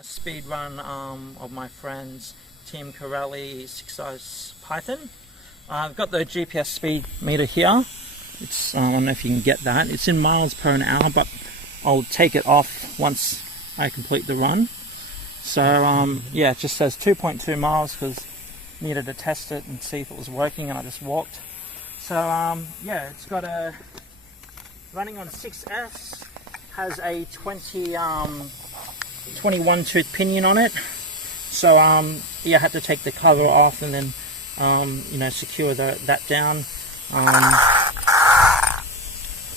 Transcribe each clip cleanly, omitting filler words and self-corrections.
A speed run of my friend's Tim Corelli 6-size Python. I've got the GPS speed meter here. It's I don't know if you can get that. It's in miles per an hour, but I'll take it off once I complete the run. So yeah, it just says 2.2 miles because I needed to test it and see if it was working, and I just walked. So yeah, it's got a running on 6S, has a 21 tooth pinion on it. So yeah, I had to take the cover off and then you know, secure that down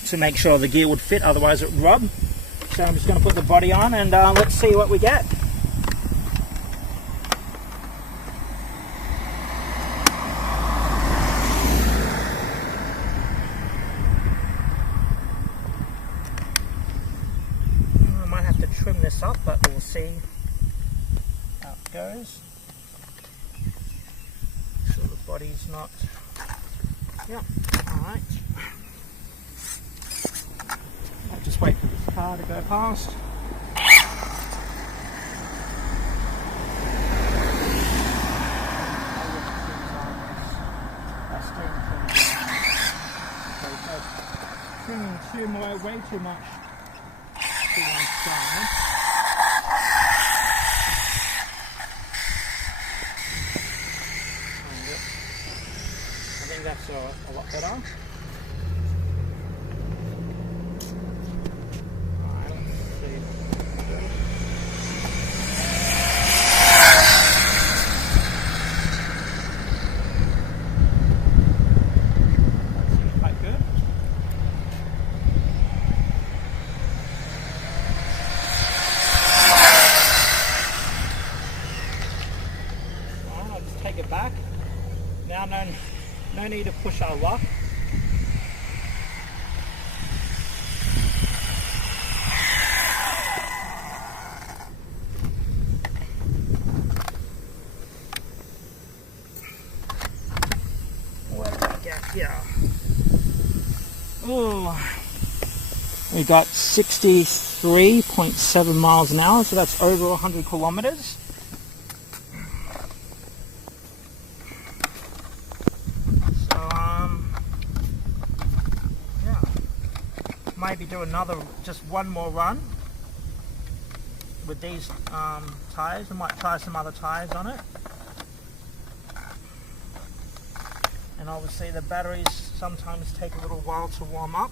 to make sure the gear would fit, otherwise it would rub. So I'm just going to put the body on and let's see what we get. I might have to trim this up, but we'll see how it goes. Make sure the body's not... Yeah, alright. I'll just wait for this car to go past. Trimming way too much to one side. I think that's a lot better. Alright, let's see. That seems quite good. Alright, I'll just take it back. Now no need to push our lock. What do we get here? Oh, we got 63.7 miles an hour, so that's over 100 kilometers. Maybe do just one more run with these tyres. I might try some other tyres on it. And obviously the batteries sometimes take a little while to warm up.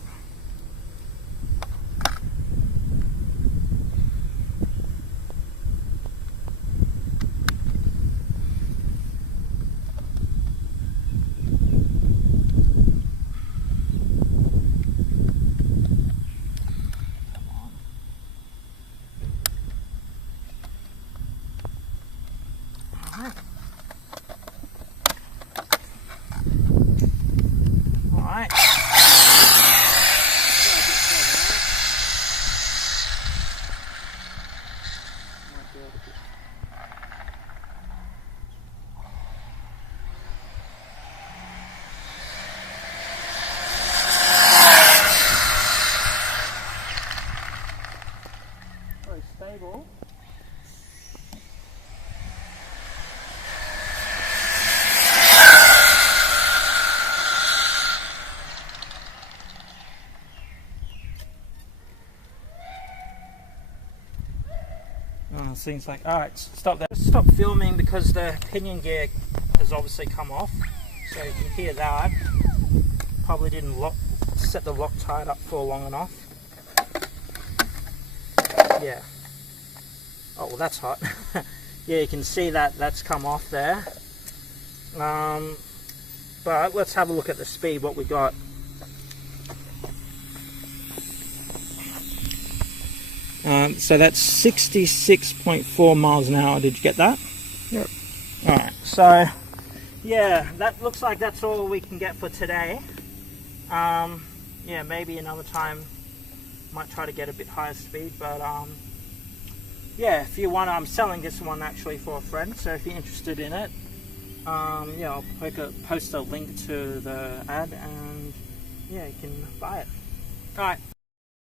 Alright. Very stable. Things like, alright, stop that. Stop filming because the pinion gear has obviously come off, so you can hear that. Probably didn't set the Loctite up for long enough. Yeah. Oh, well, that's hot. Yeah, you can see that that's come off there. But let's have a look at the speed, what we got. So that's 66.4 miles an hour. Did you get that? Yep. Alright, so yeah, that looks like that's all we can get for today. Yeah, maybe another time might try to get a bit higher speed, but yeah, if you want, I'm selling this one actually for a friend, so if you're interested in it, yeah, I'll post a link to the ad and yeah, you can buy it. Alright.